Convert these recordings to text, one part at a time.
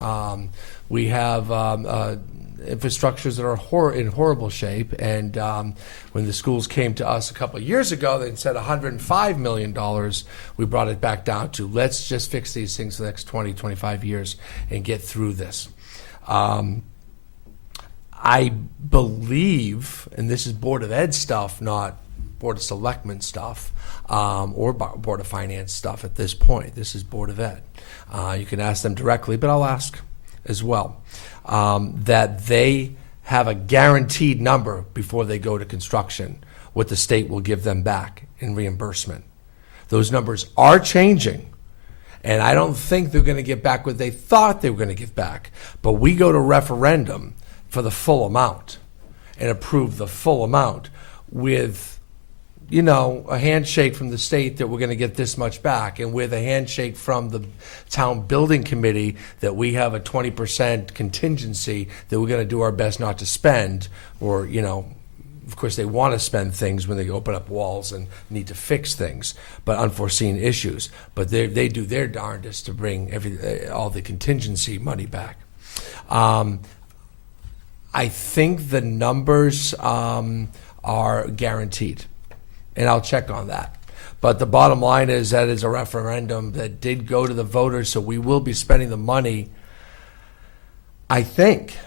We have infrastructures that are in horrible shape, and when the schools came to us a couple of years ago, they said $105 million. We brought it back down to, let's just fix these things for the next 20, 25 years and get through this. I believe, and this is Board of Ed stuff, not Board of Selectmen stuff, or Board of Finance stuff at this point. This is Board of Ed. You can ask them directly, but I'll ask as well, that they have a guaranteed number before they go to construction, what the state will give them back in reimbursement. Those numbers are changing, and I don't think they're going to get back what they thought they were going to give back. But we go to referendum for the full amount and approve the full amount with, you know, a handshake from the state that we're going to get this much back, and with a handshake from the town building committee that we have a 20% contingency that we're going to do our best not to spend, or, you know, of course they want to spend things when they open up walls and need to fix things, but unforeseen issues. But they do their darndest to bring all the contingency money back. I think the numbers are guaranteed, and I'll check on that. But the bottom line is that is a referendum that did go to the voters, so we will be spending the money, I think.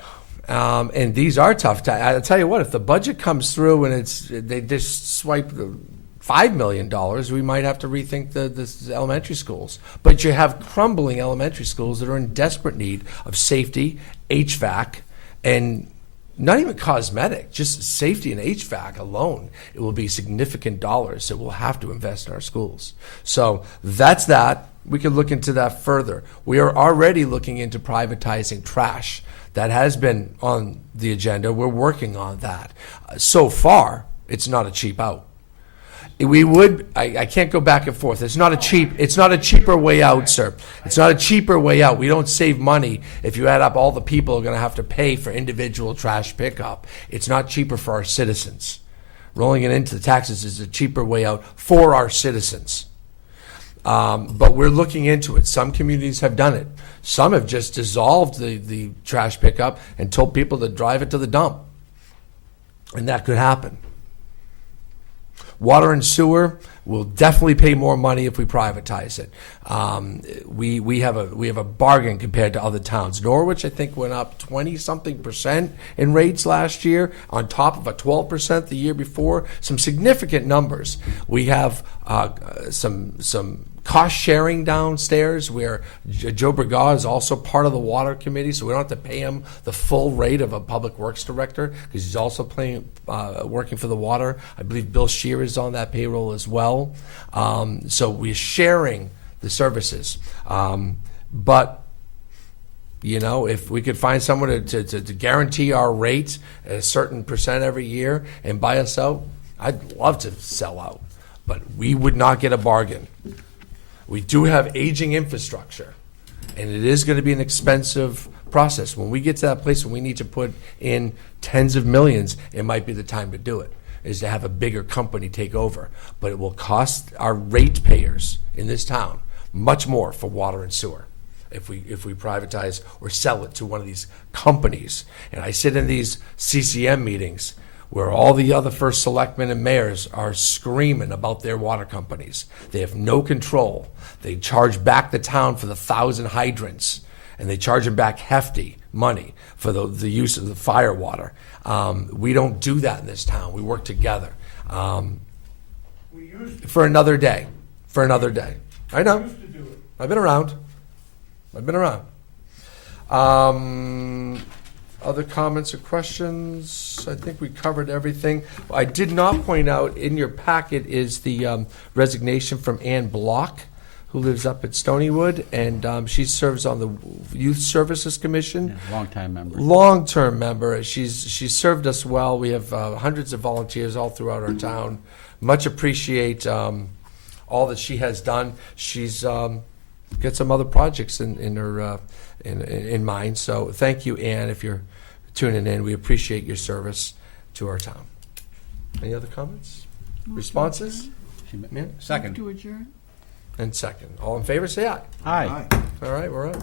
And these are tough times. I'll tell you what, if the budget comes through and they just swipe the $5 million, we might have to rethink the elementary schools. But you have crumbling elementary schools that are in desperate need of safety, HVAC, and not even cosmetic, just safety and HVAC alone. It will be significant dollars that we'll have to invest in our schools. So that's that. We can look into that further. We are already looking into privatizing trash. That has been on the agenda. We're working on that. So far, it's not a cheap out. I can't go back and forth. It's not a cheaper way out, sir. It's not a cheaper way out. We don't save money if you add up all the people who are going to have to pay for individual trash pickup. It's not cheaper for our citizens. Rolling it into the taxes is a cheaper way out for our citizens. But we're looking into it. Some communities have done it. Some have just dissolved the trash pickup and told people to drive it to the dump. And that could happen. Water and sewer will definitely pay more money if we privatize it. We have a bargain compared to other towns. Norwich, I think, went up 20-something% in rates last year, on top of a 12% the year before. Some significant numbers. We have some cost sharing downstairs where Joe Bergaw is also part of the water committee, so we don't have to pay him the full rate of a public works director because he's also working for the water. I believe Bill Shear is on that payroll as well. So we're sharing the services. But, you know, if we could find someone to guarantee our rate at a certain percent every year and buy us out, I'd love to sell out. But we would not get a bargain. We do have aging infrastructure, and it is going to be an expensive process. When we get to that place where we need to put in tens of millions, it might be the time to do it, is to have a bigger company take over. But it will cost our ratepayers in this town much more for water and sewer if we privatize or sell it to one of these companies. And I sit in these CCM meetings where all the other first selectmen and mayors are screaming about their water companies. They have no control. They charge back the town for the 1,000 hydrants, and they charge them back hefty money for the use of the fire water. We don't do that in this town. We work together. For another day. For another day. I know. I've been around. Other comments or questions? I think we covered everything. I did not point out in your packet is the resignation from Ann Block, who lives up at Stonywood, and she serves on the Youth Services Commission. Yeah, long-time member. Long-term member. She's served us well. We have hundreds of volunteers all throughout our town. Much appreciate all that she has done. She's got some other projects in her in mind. So thank you, Ann, if you're tuning in. We appreciate your service to our town. Any other comments? Responses? Second. To adjourn? And second. All in favor, say aye. Aye. All right, we're up.